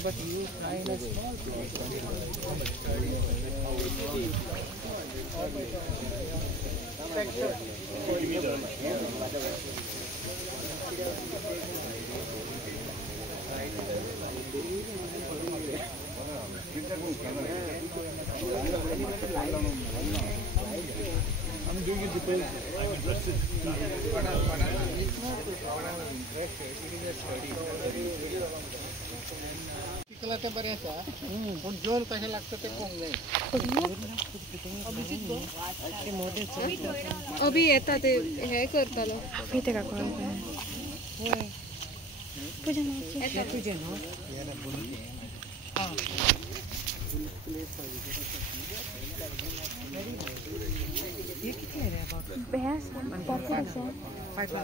But you try in a small place. I'm doing it because I'm interested. But it's not what I'm interested. It is a study. पिकला ते बरेच आहे पण जोर कशा लागतं ते कोण नाही अभी येतात ते हे करतालो इथे का कोण होय पूजा ना तुझे ना याला बोलते हां ये किती आहे रे बाबा बेस पॉपुलर है 500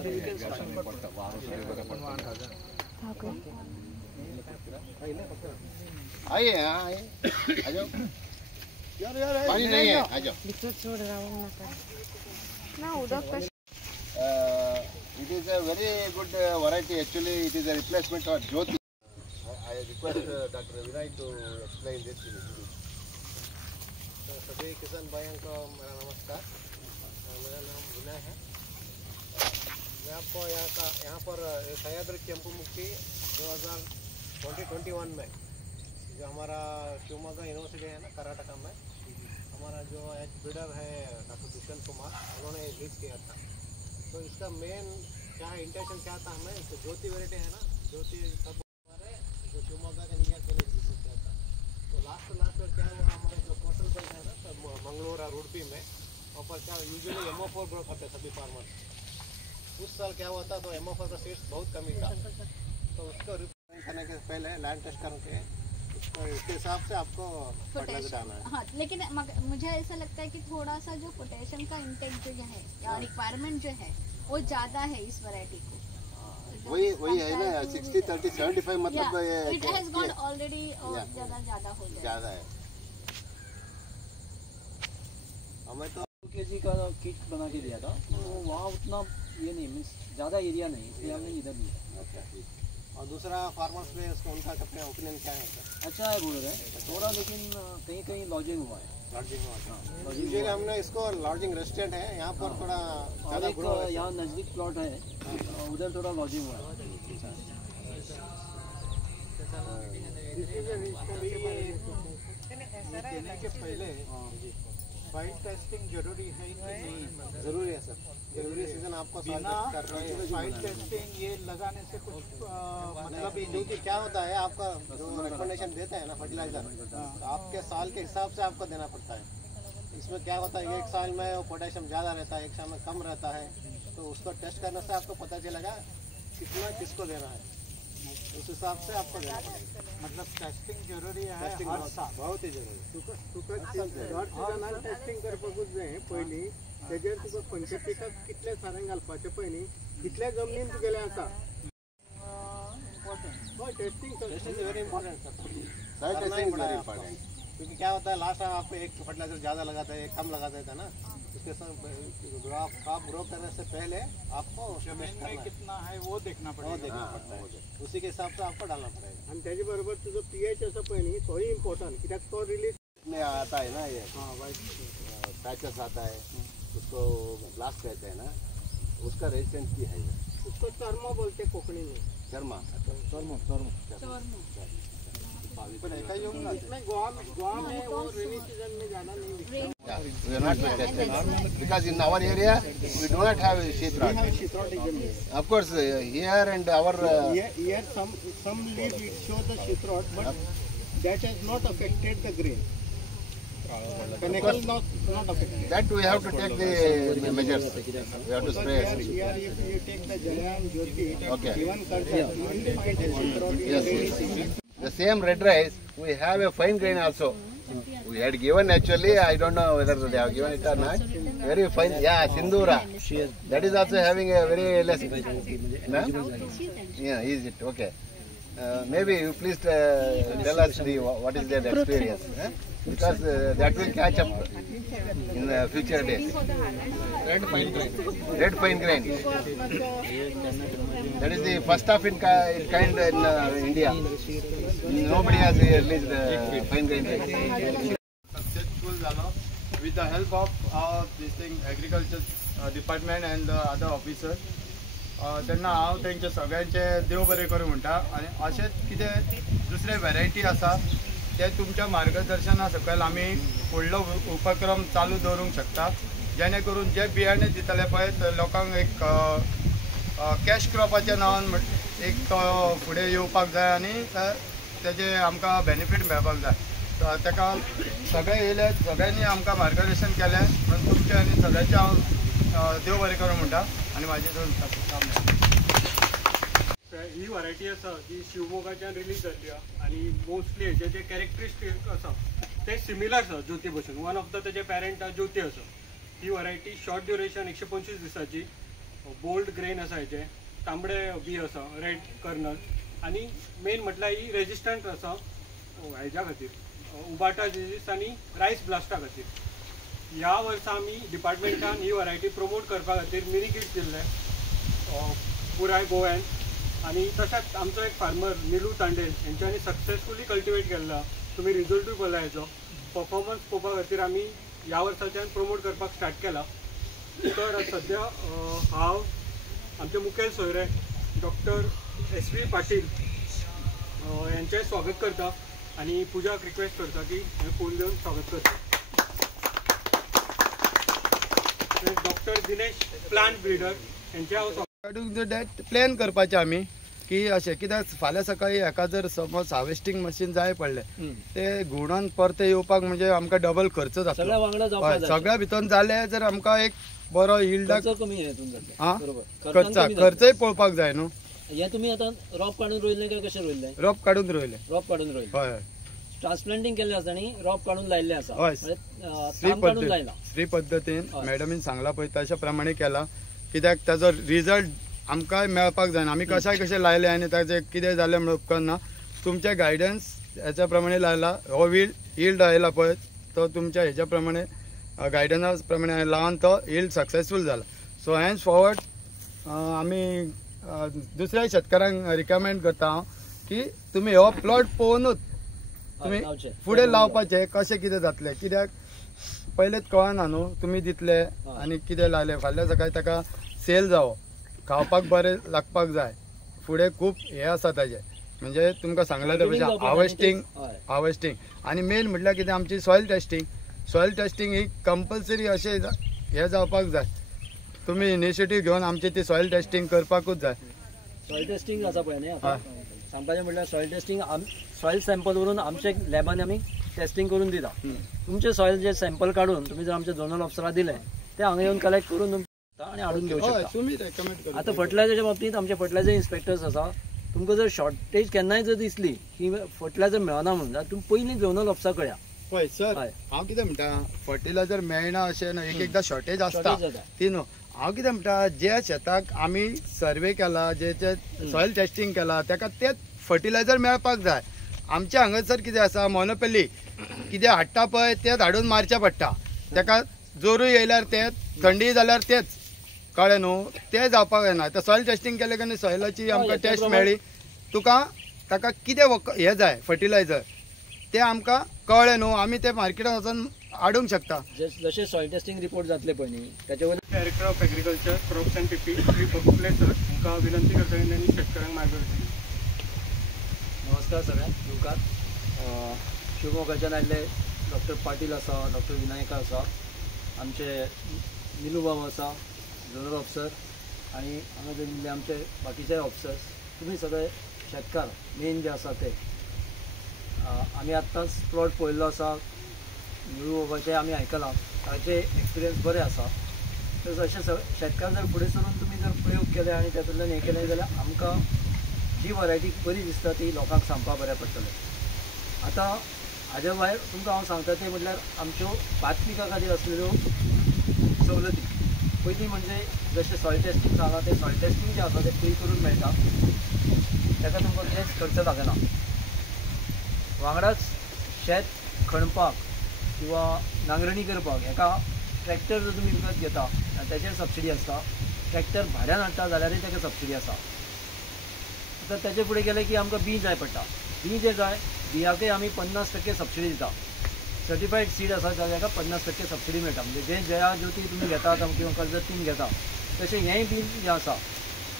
आइए आइए आ जाओ यार पानी नहीं है आ जाओ लिक्विड छोड़ रहा हूं ना उदक कश it is a very good variety actually. It is a replacement of Jyoti. I request Dr. Vinay to explain this. तो सभी किसान भाइयों को मेरा नमस्कार। मेरा नाम विनय है। मैं आपको यहाँ पर सह्याद्री केंपुमुक्ति 2021 में जो हमारा शिवमोगा यूनिवर्सिटी है ना कर्नाटका में, हमारा जो एक ब्रीडर है डॉक्टर दुष्यंत कुमार, उन्होंने लीड किया था। तो इसका मेन क्या इंटेंशन क्या था, हमें तो ज्योति वेराइटी है ना, ज्योति सब हमारे जो शिवमोगा के नियर के लिए विजिट किया था। तो लास्ट क्या हुआ, हमारे जो कोस्टल बेल्ट है ना सब मंगलोर और उडुपी में, वहाँ पर क्या यूजुअली MO4 ग्रो करते सभी फार्मर। उस साल क्या हुआ था, तो MO4 का सीड्स बहुत कमी था। तो उसको रिप्लेस करने के पहले लैंड टेस्ट करके उसके हिसाब से आपको फर्टिलाइजर डालना है। हाँ, लेकिन मुझे ऐसा लगता है कि थोड़ा सा जो पोटेशियम का इंटेक जो है या रिक्वायरमेंट जो है वो ज़्यादा है इस वैरायटी को। वही है ना 60-30-75 मतलब ये इट हैज गॉट ऑलरेडी ज़्यादा हो गया, ज़्यादा है। हमें तो 2 kg का किट बना के दिया था, तो वहाँ उतना ये नहीं मीन्स ज़्यादा एरिया नहीं, इसलिए हमने इधर लिया। अच्छा ठीक। और दूसरा फार्मर्स में उसको उनका अपने ओपिनियन क्या है? अच्छा है बोल रहे हैं थोड़ा, लेकिन कहीं कहीं लॉजिंग हुआ है। लॉजिंग हुआ था। यूजुअली हमने इसको लॉजिंग रेजिस्टेंट है, यहाँ पर थोड़ा ज़्यादा ग्रो है। यहाँ नज़दीक प्लॉट है, उधर थोड़ा लॉजिंग हुआ है। के पहले फाइल टेस्टिंग जरूरी है कि नहीं? जरूरी है सर, जरूरी सीजन आपको फाइल टेस्टिंग ये लगाने से कुछ मतलब ही नहीं। क्योंकि क्या होता है, आपका जो रिकमेंडेशन देते हैं ना फर्टिलाइजर, आपके साल के हिसाब से आपको देना पड़ता है। इसमें क्या होता है, एक साल में पोटेशियम ज़्यादा रहता है, एक साल में कम रहता है। तो उसको टेस्ट करने से आपको पता चलेगा कितना किसको देना है, उस हिसाब से आपको देना पड़ेगा। मतलब टेस्टिंग जरूरी है टेस्टिंग हर साल। बहुत ही जरूरी। टेस्टिंग करपाकूच जाय पयलीं तेजेर तुका खंयच्या पिकाक कितले सारें घालपाचें पयलीं कितल्या जमनीन तुगेलें आसा हय testing testing very important sir, side testing very important. क्योंकि क्या होता है, लास्ट टाइम आप एक फर्टिलाइजर ज़्यादा लगाते हैं, कम लगाते थे ना, उसके साथ क्रॉप ग्रो करने से पहले आपको जमीन में कितना है वो देखना वो पड़ेगा। देखना पड़ता है, उसी के हिसाब से आपको डालना पड़ेगा। आनी तेजे बरोबर तुजो pH आसा पळय न्ही तोय इम्पॉर्टंट, कित्याक तो रिलीज में आता है ना ये वायट पैचेस आता है, उसको ब्लास्ट कहते हैं ना, उसका रेजिस्टेंस भी है ये। उसको टर्मो बोलते कोंकणी में। शर्मा इसमें गोवा में वो रेनी सीजन में ज़्यादा नहीं दिखता। We are not tested because in our area we do not have sheath rod. Of course, here and our Here some leaf it show the sheath rod, but that has not affected the grain. Pinnacle not affected. that we have to take the measures. We have to spray. Here if you take the Jalayan Jyoti, Okay. even culture, you will find the sheath rod in Yes. rainy season. The same red rice, we have a fine grain also. We had given actually, I don't know whether they have given it or not. Very fine, yeah, Sindura. That is also having a very less. No? Yeah, is it okay? maybe you please tell us what is their experience, because that will catch up in the future days. Red pine grain. That is the first of its kind in India. Nobody has released pine grain. Successful with the help of agriculture department and the other officers. तेन्ना हांव तेंचे सगळ्यांचे देव बरें करूं म्हणटा आनी अशेंच कितें दुसरे व्हरायटी आसा ते तुमच्या मार्गदर्शना सकयल आमी फुडलो उपक्रम चालू दवरूंक शकता, जेणे करून जे बियाणे दितले पळय ते लोकांक एक कॅश क्रॉपाच्या नांवान एक फुडें येवपाक जाय आनी तेजे आमकां बेनिफीट मेळपाक जाय. ताका सगळे येयले, सगळ्यांनी आमकां मार्गदर्शन केलें म्हणून तुमचे आनी सगळ्यांचे हांव देव बरें करूं म्हणटा आनी म्हाजे दोन ही व्हरायटी आसा जी शिवमोगाच्यान रिलीज जाल्ली आनी मोस्टली हेजे जे कॅरेक्टरिस्टीक आसा ते सिमिलर आसा ज्योती भशेन. वन ऑफ द तेजे पॅरंट ज्योती आसा. ही व्हरायटी शॉर्ट ड्युरेशन 125 दिसाची, बोल्ड ग्रेन आसा हेजे, तांबडे बी आसा, रेड कर्नल आनी मेन म्हटल्यार ही रेजिस्टंट आसा हेज्या खातीर उबाटा डिजीज आनी रायस ब्लास्टा खातीर. ह्या वर्सा आमी डिपार्टमेंटान ही व्हरायटी प्रमोट करपा खातीर मिनी किट्स दिल्ले पुराय गोव्यान. आनी तशेंच आमचो एक फार्मर निलू तांडेल हेंच्यांनी सक्सेसफुली कल्टिवेट केल्ला. तुमी रिजल्टूय पळयला हेजो. परफॉर्मन्स पळोवपा खातीर आमी ह्या वर्साच्यान प्रमोट करपाक स्टार्ट केला. तर सद्या हांव आमचे मुखेल सोयरे डॉक्टर SV पाटील यांचें स्वागत करता आनी पुजाक रिक्वेस्ट करता की फोन घेवन स्वागत करता. डॉक्टर दिनेश प्लांट ब्रिडर यांचे हांव प्लॅन करपाचें आमी की अशें कित्याक फाल्यां सकाळी हेका जर समज हार्वेस्टिंग मशीन जाय पडलें ते घुवडावन परते येवपाक म्हणजे आमकां डबल खर्च जातलो. सगळ्या भितर जालें जर आमकां एक बरो यील्डाक खर्चय पळोवपाक जाय न्हू. हे तुम्ही आता रॉप काढून रोयले काय कशें रोयले? रॉप काढून रोयले. हय. ट्रान्सप्लांटिंग केले आसा आनी रॉप काढून लायले आसा. हय. श्री पद्दतीन मॅडमीन सांगला पळय तशा प्रमाणे केला. कित्याक ताजो रिजल्ट आमकां मेळपाक जायना. आमी कशे लायले आनी ताजें कितें जालें म्हणून उपकारना. तुमचे गायडन्स हेच्या प्रमाणे लायला. हो यील्ड आयला पळय तो तुमच्या हेच्या प्रमाणे गायडन्स प्रमाणे लावन तो यील्ड सक्सेसफूल जाला. सो हॅन्स फॉरवर्ड आमी दुसऱ्या शेतकारांक रिकमेंड करता हांव की तुमी हो प्लॉट पळोवनूच तुमी फुडें लावपाचें कशें कितें जातलें. कित्याक पयलेच कळना न्हू तुमी दितले आनी कितें लायलें फाल्यां सकाळी ताका सेल जावो खावपाक बरें लागपाक जाय. फुडें खूब हें आसा ताजें म्हणजे तुमकां सांगलें ते भशेन हार्वेस्टिंग आनी मेन म्हटल्यार कितें आमची सॉयल टेस्टिंग ही कंपल्सरी अशें हें जावपाक जाय. तुम्ही इनिशिएटीव घेवन आमची ती सॉयल टेस्टिंग करपाकूच जाय. सॉयल टेस्टिंग आसा पळय न्ही आता सांगपाचें म्हटल्यार सॉयल टेस्टिंग सॉयल सॅम्पल व्हरून आमच्या लॅबान आमी टेस्टिंग करून दिता. तुमचे सॉयल जे सॅम्पल काढून तुम्ही जर आमच्या झोनल ऑफिसराक दिले ते हांगा येवन कलेक्ट करून आनी हाडून घेवं शकता. तुमी रेकमेंड करा. आतां फर्टिलायझराच्या बाबतींत आमचे फर्टिलायझर इन्स्पेक्टर्स आसा. तुमकां जर शॉर्टेज केन्नाय जर दिसली की फर्टिलायझर मेळना म्हणून जाल्यार तुमी पयलीं झोनल ऑफिसा कळया. पळय सर हांव कितें म्हणटा फर्टिलायझर मेळना अशें न्हू. एकदां शॉर्टेज आसता ती न्हू. हांव कितें म्हणटा ज्या शेताक आमी सर्वे केला जे सॉयल टेस्टिंग केला ताका तेच फर्टिलायझर मेळपाक जाय. आमच्या हांगासर कितें आसा मोनोपली कितें हाडटा पळय तेच हाडून मारचें पडटा. ताका जोरूय येयल्यार तेच थंडी जाल्यार तेच कळ्ळें न्हू. ते जावपाक जायना. तर सॉयल टेस्टिंग केलें की सॉयलाची आमकां टेस्ट मेळ्ळी तुका ताका कितें हें जाय फर्टिलायझर ते आमकां कळ्ळें न्हू. आमी ते मार्केटान वचून हाडूंक शकता. जशें सॉयल टेस्टिंग रिपोर्ट जातले पळय न्ही त्याच्या वयल्यान director of agriculture crops and पीपी श्री बकुले सर तुमकां विनंती करता की त्यांनी शेतकऱ्यांक मार्गदर्शन. नमस्कार सगळ्यांक. तुमकां शिवमोगाच्यान आयिल्ले डॉक्टर पाटील आसा, डॉक्टर विनायका आसा, आमचे निलू बाब आसा झोनल ऑफिसर आनी हांगा गेल्ले आमचे बाकीचे ऑफिसर्स तुमी सगळे शेतकार मेन जे आसा ते. आमी आत्ताच प्लॉट पळयल्लो आसा. निलू बाबाचे आमी आयकलां ताचे एक्सपिरियन्स बरे आसा. तर अशें शेतकार जर फुडें सरून तुमी जर प्रयोग केले आनी तातूंतल्यान हें केलें जाल्यार आमकां जी वरायटी बरी दिसता ती लोकांक सांगपाक बरें पडटलें. आतां हाज्या भायर तुमकां हांव सांगता तें म्हटल्यार आमच्यो भातपिका खातीर आसलेल्यो सवलती. पयलीं म्हणजे जशें सॉयल टेस्टिंग सांगलां तें सॉयल टेस्टिंग जें आसा तें फ्री करून मेळटा. ताका तुमकां कितेंच खर्च लागना. वांगडाच शेत खणपाक किंवा नांगरणी करपाक हेका ट्रॅक्टर जर तुमी विकत घेता आनी ताचेर सबसिडी आसता. ट्रॅक्टर भाड्यान हाडटा जाल्यारूय ताका सबसिडी आसा. आतां ताचे फुडें गेले की आमकां बी जाय पडटा. बी जें जाय बियाकय आमी 50% सबसिडी दिता. सर्टिफायड सीड आसा जाल्यार 50% सबसिडी मेळटा. म्हणजे जें जया ज्योती तुमी घेतात किंवा कर्जतीन घेता तशें हेंय बी जें आसा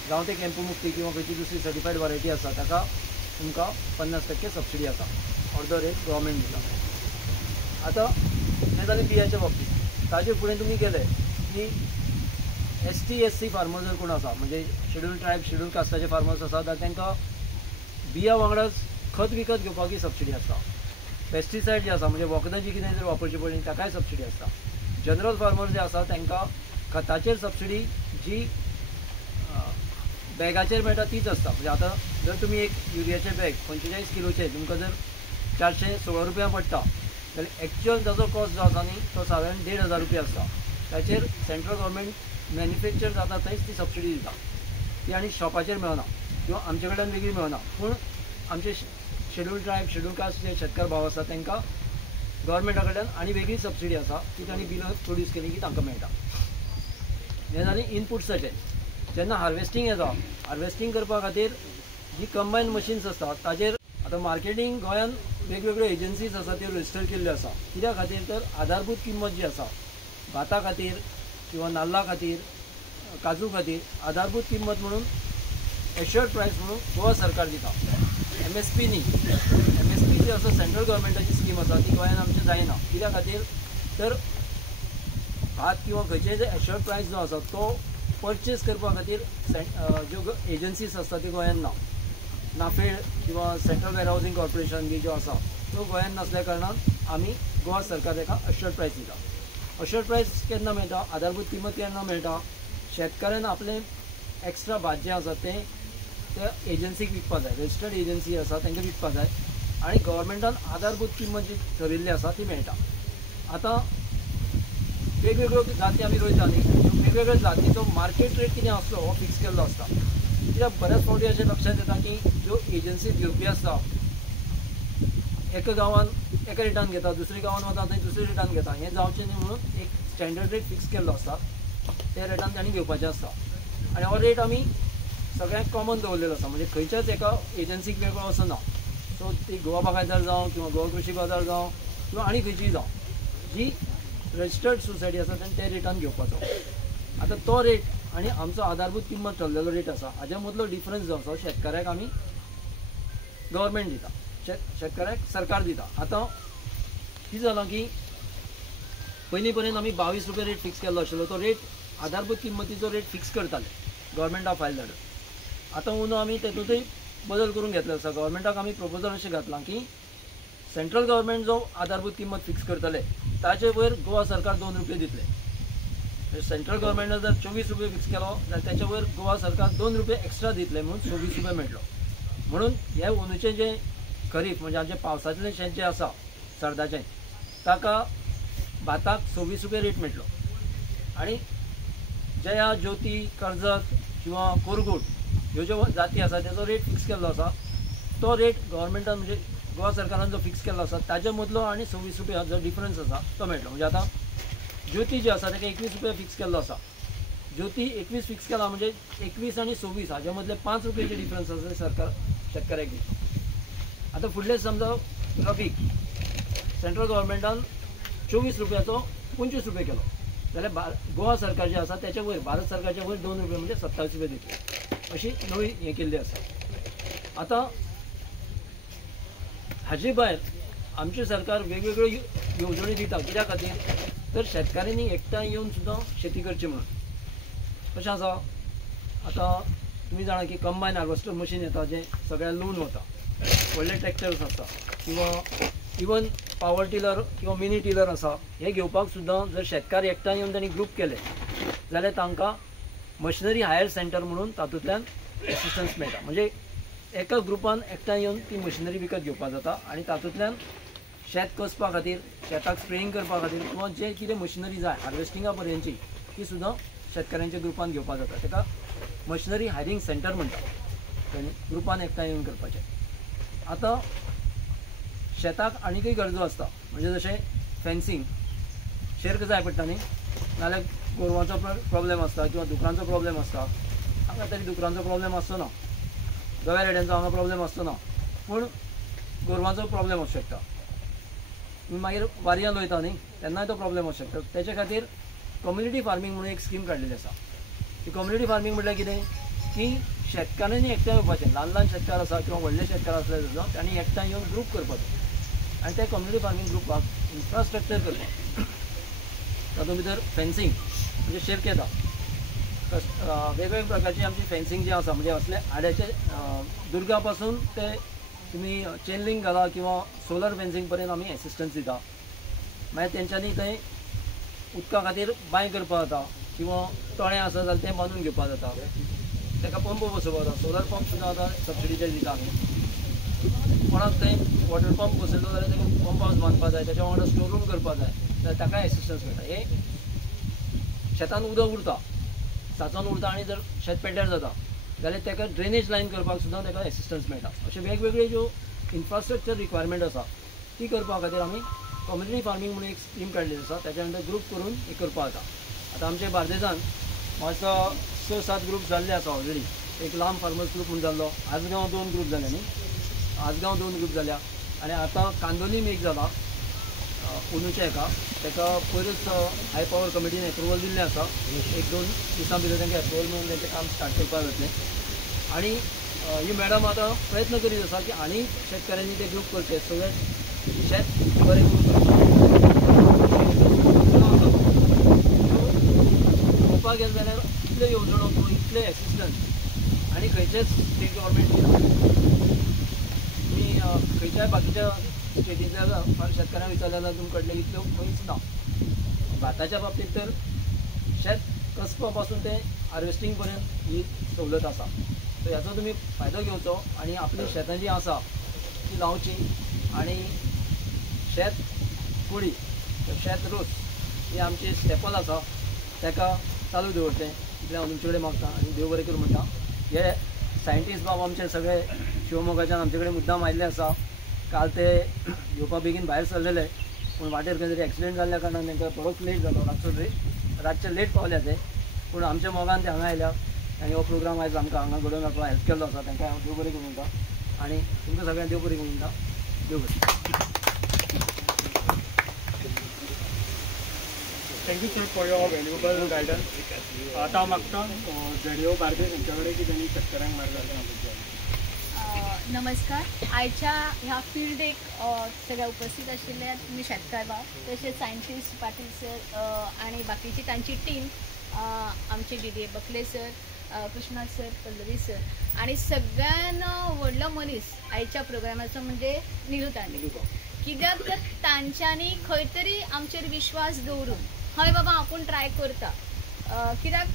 जावं ते कॅम्पोमुक्ती किंवा खंयची दुसरी सर्टिफायड वरायटी आसा ताका तुमकां 50% सबसिडी आसा. अर्दो रेट गव्हर्मेंट दिता. आतां हें जालें बियाच्या बाबतींत. ताजे फुडें तुमी गेले की ST SC फार्मर जर कोण आसा म्हणजे शेड्यूल ट्रायब शेड्यूल कास्टाचे फार्मर्स आसा जाल्यार तांकां बिया वांगडाच खत विकत घेवपाकय सबसिडी आसता. पेस्टिसायड जे आसा म्हणजे वखदां जी कितें जर वापरची पडली ताकाय सबसिडी आसता. जनरल फार्मर जे आसा तांकां खताचेर सबसिडी जी बॅगाचेर मेळटा तीच आसता. म्हणजे आतां जर तुमी एक युरियाचे बॅग 45 किलोचे तुमकां जर 416 रुपया पडटा जाल्यार एक्चुअल ताजो कॉस्ट जो आसा न्ही तो साधारण 1,500 रुपया आसता. ताचेर सेंट्रल गव्हर्मेंट मॅन्युफॅक्चर जाता थंयच ती सबसिडी दिता. ती आनी शॉपाचेर मेळना किंवा आमचे कडल्यान वेगळी मेळना. पूण आमचे शेड्यूल ट्रायब शेड्यूल कास्ट जे शेतकार भाव आसा तांकां गव्हर्मेंटा कडल्यान आनी वेगळी सबसिडी आसा ती तांणी बिलां प्रोड्यूस केली की तांकां मेळटा. हें जालें इनपुट्साचें. जेन्ना हार्वेस्टींग येता हार्वेस्टींग करपा खातीर जी कंबायन मशीन्स आसतात ताचेर आतां मार्केटींग गोंयांत वेगवेगळ्यो एजन्सीज आसा त्यो रजिस्टर केल्ल्यो आसा. कित्या खातीर तर आधारभूत किंमत जी आसा भाता खातीर किंवा नाल्ला खातीर काजू खातीर आधारभूत किंमत म्हणून एश्योर्ड प्रायस म्हणून गोवा सरकार दिता. MSP न्ही. MSP जी आसा सेंट्रल गव्हर्मेंटाची स्कीम आसा ती गोंयांत आमचें जायना. कित्या खातीर तर भात किंवा खंयचेय जे एश्योर्ड प्रायस जो आसा तो परचेस करपा खातीर ज्यो एजन्सीज आसता त्यो गोंयांत ना. नाफेड किंवा सेंट्रल वेअरहावजींग कॉर्पोरेशन बी ज्यो आसा त्यो गोंयांत नासल्या कारणान आमी गोवा सरकार ताका एश्योर्ड प्रायस दिता. एश्योर्ड प्रायस केन्ना मेळटा आधारभूत किंमत केन्ना मेळटा शेतकाऱ्यान आपलें एक्स्ट्रा भात जें आसा तें त्या एजन्सीक विकपा जाय. रजिस्टर्ड एजन्सी आसा तांकां विकपा जाय आनी गव्हर्मेंटान आधारभूत किंमत जी ठरिल्ली आसा ती मेळटा. आतां वेगवेगळ्यो जाती आमी रोयता न्ही वेगवेगळ्या जातीचो मार्केट रेट कितें आसलो हो फिक्स केल्लो आसता. कित्याक बऱ्याच फावटी अशें लक्षांत येता की ज्यो एजन्सी घेवपी आसता एका गांवांत एका रेटान घेता दुसऱ्या गांवांत वता थंय दुसऱ्या रेटान घेता. हें जावचें न्ही म्हणून एक स्टँडर्ड रेट फिक्स केल्लो आसता. त्या रेटान तांणी घेवपाचें आसता आनी हो रेट आमी सगळ्यांक कॉमन दवरलेलो आसा. म्हणजे खंयच्याच एका एजन्सीक वेगळो असो ना. सो ती गोवा बागायदार जावं किंवा गोवा कृषी बाजार जावं किंवा आनी खंयचीय जावं जी रजिस्टर्ड सोसायटी आसा तेणें त्या रेटान घेवपाचो. आतां तो रेट आनी आमचो आधारभूत किंमत ठरलेलो रेट आसा हाच्या मदलो डिफरन्स जो आसा शेतकाऱ्याक आमी गव्हर्मेंट दिता शेतकाऱ्याक सरकार दिता. आतां कितें जालां की पयलीं पर्यंत आमी 22 रुपया रेट फिक्स केल्लो आशिल्लो. तो रेट आधारभूत किंमतीचो रेट फिक्स करताले गव्हर्मेंटा फायल धाडून. आतां उनो आमी तेतूंतय बदल करून घेतलो आसा. गव्हर्मेंटाक आमी प्रपोजल अशें घातलां की सेंट्रल गव्हर्मेंट जो आधारभूत किंमत फिक्स करतले ताचे वयर गोवा सरकार 2 रुपये दितले. सेंट्रल गव्हर्मेंटान जर 24 रुपये फिक्स केलो जाल्यार ताचे वयर गोवा सरकार 2 रुपये एक्स्ट्रा दितले म्हणून 26 रुपये मेळटलो. म्हणून हे अंदूचें जें खरीफ म्हणजे आमचें पावसाचें शेत जें आसा सर्दाचें ताका भाताक 26 रुपये रेट मेळटलो. आनी जया ज्योती कर्जत किंवा कोरगूट ह्यो ज्यो जाती आसा तेजो रेट फिक्स केल्लो आसा. तो रेट गव्हर्मेंटान म्हणजे गोवा सरकारान जो फिक्स केल्लो आसा ताजे मदलो आनी 26 रुपया जो डिफरन्स आसा तो मेळटलो. म्हणजे आतां ज्योती जी आसा ताका 21 रुपया फिक्स केल्लो आसा. ज्योती 21 फिक्स केला म्हणजे 21 आनी 26 हाजे मदले 5 रुपयाचे डिफरन्स आसा ते सरकार शेतकाऱ्याक दिता. आतां फुडले समजा रबीक सेंट्रल गव्हर्मेंटान 24 रुपयाचो 25 रुपये केलो जाल्यार गोवा सरकार जे आसा त्याच्या वयर भारत सरकारच्या वयर 2 रुपये म्हणजे 27 रुपये दितले अशी नवी हें केल्ली आसा. आतां हाजे भायर आमचे सरकार वेगवेगळ्यो येवजणी दिता. कित्या खातीर तर शेतकाऱ्यांनी एकठांय येवन सुद्दां शेती करची म्हणून. कशें आसा आतां तुमी जाणा की कंबायन हार्वेस्टर मशीन येता जें सगळ्या लून वता. व्हडले ट्रॅक्टर्स आसता किंवा इवन पावर टिलर किंवा मिनी टिलर आसा हे घेवपाक सुद्दां जर शेतकार एकठांय येवन तांणी ग्रूप केले जाल्यार तांकां मशिनरी हायर सेंटर म्हणून तातूंतल्यान एसिस्टन्स मेळटा. म्हणजे एका ग्रुपान एकठांय येवन ती मशिनरी विकत घेवपाक जाता आनी तातूंतल्यान शेत कसपा खातीर शेताक स्प्रेईंग करपा खातीर किंवा जे कितें मशिनरी जाय हार्वेस्टिंगा पर्यंतची ती सुद्दां शेतकाऱ्यांच्या ग्रुपान घेवपाक जाता. ताका मशिनरी हायरिंग सेंटर म्हणटा. ग्रुपान एकठांय येवन करपाचें. आतां शेताक आनीकय गरजो आसता, म्हणजे जशें फेन्सिंग, शेर्क जाय पडटा न्ही, नाल्यार गोरवांचो प्रॉब्लेम आसता किंवा दुकरांचो प्रॉब्लेम आसता. हांगा तरी दुकरांचो प्रॉब्लेम आसचो ना, गव्या रेड्यांचो हांगा प्रॉब्लेम आसचो ना, पूण गोरवांचो प्रॉब्लेम आसूं शकता. मागीर वारयां वयता न्ही तेन्नाय तो प्रॉब्लेम आसूं शकता. तेच्या खातीर कम्युनिटी फार्मींग म्हणून एक स्कीम काडलेली आसा. ही कम्युनिटी फार्मींग म्हटल्यार कितें की शेतकारांनी एकठांय येवपाचें, ल्हान ल्हान शेतकार आसा किंवा व्हडले शेतकार आसले सुद्दां तांणी एकठांय येवन ग्रूप करपाचो आनी त्या कम्युनिटी फार्मींग ग्रुपाक इन्फ्रास्ट्रक्चर करपाक. तातूंत भितर फेन्सिंग म्हणजे शेर्क येता, वेगवेगळ्या प्रकारची आमची फेन्सिंग जी आसा म्हणजे असले आड्याचे दुर्गा पासून ते तुमी चेन लिंक घाला किंवा सोलर फेन्सिंग पर्यंत आमी एसिस्टन्स दिता. मागीर तेंच्यांनी थंय उदका खातीर बांय करपा जाता किंवा तळें आसा जाल्यार तें बांदून घेवपा जाता. ताका पंप बसोवपा जाता, सोलर पंप सुद्दां आतां सबसिडीचेर दिता आमी. कोणाक थंय वॉटर पंप बसयलो जाल्यार ताका पंप हावस बांदपा जाय, ताच्या वांगडा स्टोर रूम करपा जाय जाल्यार ताकाय एसिस्टन्स मेळटा. हे शेतान उदक उरता, साचोन उरता आनी जर शेत पेड्ड्यार जाता जाल्यार ताका ड्रेनेज लायन करपाक सुद्दां ताका एसिस्टन्स मेळटा. अशे वेगवेगळे ज्यो इन्फ्रास्ट्रक्चर रिक्वायरमेंट आसा ती करपा खातीर आमी कम्युनिटी फार्मींग म्हणून एक स्कीम काडलेली आसा. ताच्या अंडर ग्रूप करून हे करपा जाता. आतां आमच्या बार्देजान म्हाका 6-7 ग्रूप जाल्ले आसा ऑलरेडी. एक लांब फार्मर्स ग्रूप म्हणून जाल्लो, आजगांव 2 ग्रूप जाले न्ही, आजगांव 2 ग्रूप जाल्या आनी आतां कांदोलीम एक जाला अंदूच्या एका. ताका पयरूच हाय पॉवर कमिटीन एप्रुवल दिल्लें आसा. 1-2 दिसां भितर तांकां एप्रुवल मेळून तांचें काम स्टार्ट करपाक जातलें. आनी ही मॅडम आतां प्रयत्न करीत आसा की आनी शेतकाऱ्यांनी ते ग्रूप करचे, सगळे शेत बरें करून पळोवपाक गेले जाल्यार इतल्यो येवजणो किंवा इतले एसिस्टन्स आनी खंयचेच स्टेट गव्हर्मेंट तुमी खंयच्याय बाकीच्या स्टेटींतल्या शेतकाऱ्यांक विचारलें जाल्यार तुमचे कडले इतल्यो खंयच ना. भाताच्या बाबतींत तर शेत कसपा पासून ते हार्वेस्टिंग पर्यंत ही सवलत आसा. सो ह्याचो तुमी फायदो घेवचो आनी आपली शेतां जी आसा ती लावची आनी शेत कुडी शेत रोस ही आमची स्टेपल आसा ताका चालू दवरचें इतलें हांव तुमचे कडेन मागता आनी देव बरें करूं म्हणटा. हे सायंटिस्ट बाब आमचे सगळे शिवमोगाच्यान आमचे कडेन मुद्दाम आयिल्ले आसा. काल ते येवपा बेगीन भायर सरलेले पूण वाटेर खंय तरी एक्सिडेंट जाल्ल्या कारणान तांकां थोडोच लेट जालो, रातचे लेट पावल्या ते. पूण आमच्या मोगान ते हांगा आयल्या आनी हो प्रोग्राम आयज आमकां हांगा घडोवन हाडपाक हेल्प केल्लो आसा. तांकां हांव देव बरें करूं म्हणटा आनी तुमकां सगळ्यांक देव बरें करूं म्हणटा. देव बरें. Thank you sir for your valuable guidance. आता हांव मागता झेडिओ बार्देस हांच्या कडेन कितें शेतकऱ्यांक मार्गदर्शन. नमस्कार. आयच्या ह्या फील्ड एक सगळ्या उपस्थित आशिल्ले तुमी शेतकार भाव तशेंच सायंटिस्ट पाटील सर आणि बाकीची तांची टीम, आमचे DDA Bakle sir, Krishna sir, Pallavi sir आणि सगळ्यान व्हडलो मनीस आयच्या प्रोग्रामाचो म्हणजे निलू तांडे. कित्याक तर तांच्यांनी खंय तरी आमचेर विश्वास दवरून हय बाबा आपूण ट्राय करता. कित्याक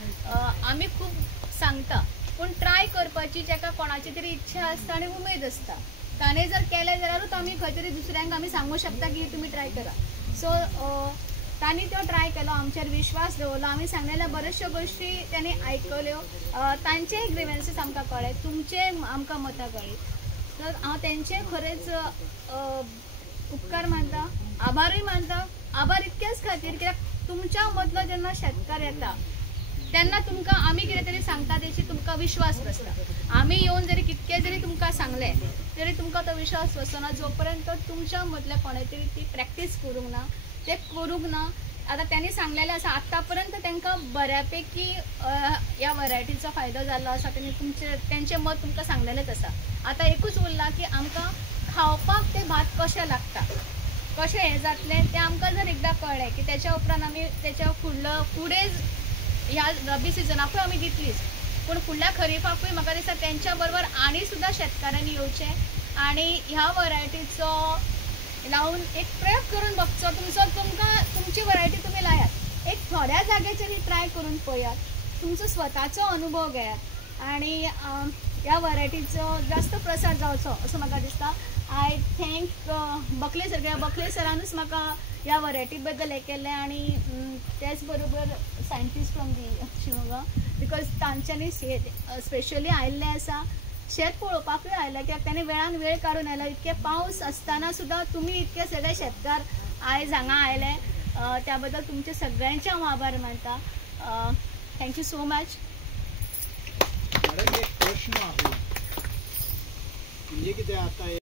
आमी खूब सांगता पूण ट्राय करपाची जाका कोणाची तरी इच्छा आसता आनी उमेद आसता. ताणें जर केलें जाल्यारूच आमी खंय तरी दुसऱ्यांक आमी सांगूं शकता की तुमी ट्राय करा. सो तांणी तो ट्राय केलो, आमचेर विश्वास दवरलो, आमी सांगलेल्या बऱ्याचशा गोश्टी त्यांनी आयकल्यो. तांचे ग्रिव्हन्सीस आमकां कळ्ळे, तुमचे आमकां मतां कळ्ळी. तर हांव तेंचे खरेंच उपकार मानता, आभारूय मानता. आभार इतकेच खातीर कित्याक तुमच्या मदलो जेन्ना शेतकार येता तेन्ना तुमकां आमी कितें तरी सांगता तेची तुमकां विश्वास बसता. आमी येवन जरी कितके जरी तुमकां सांगलें तरी तुमकां तो विश्वास बसना जो पर्यंत तुमच्या मदले कोणे तरी ती प्रॅक्टीस करूंक ना, ते करूंक ना. आतां त्यांनी सांगलेलें आसा आत्ता पर्यंत तांकां बऱ्यापैकी ह्या वरायटीचो फायदो जाल्लो आसा. तेंचें मत तुमकां सांगलेलेंच आसा. आतां एकूच उरलां की आमकां खावपाक ते भात कशें लागता, कशें हें जातलें तें आमकां जर एकदां कळ्ळें की तेच्या उपरांत आमी तेच्या फुडें ह्या रबी सिजनाकूय आमी दितलीच पूण फुडल्या खरीपाकूय म्हाका दिसता तेंच्या बरोबर आनी सुद्दां शेतकाऱ्यांनी येवचें आनी ह्या वरायटीचो लावन एक प्रयोग करून बघचो. तुमची वरायटी तुमी लायात, एक थोड्या जाग्याचेर ट्राय करून पळयात, तुमचो स्वताचो अनुभव घेयात आनी ह्या वरायटीचो जास्त प्रसार जावचो असो म्हाका दिसता. I thank Bakle sir. Bakle सरानूच म्हाका ह्या वरायटी बद्दल हें केलें आनी त्याच बरोबर scientist from the Shivamogga because तांच्यांनी स्पेशली आयिल्ले आसा शेत पळोवपाकूय आयला, कित्याक ताणें वेळान वेळ काडून आयला. इतके पावस आसतना सुद्दां तुमी इतके सगळे शेतकार आयज हांगा आयले, त्या बद्दल तुमचे सगळ्यांचे हांव आभार मानता. Thank you so much. मॅडम एक प्रश्न आहे, म्हणजे कितें आता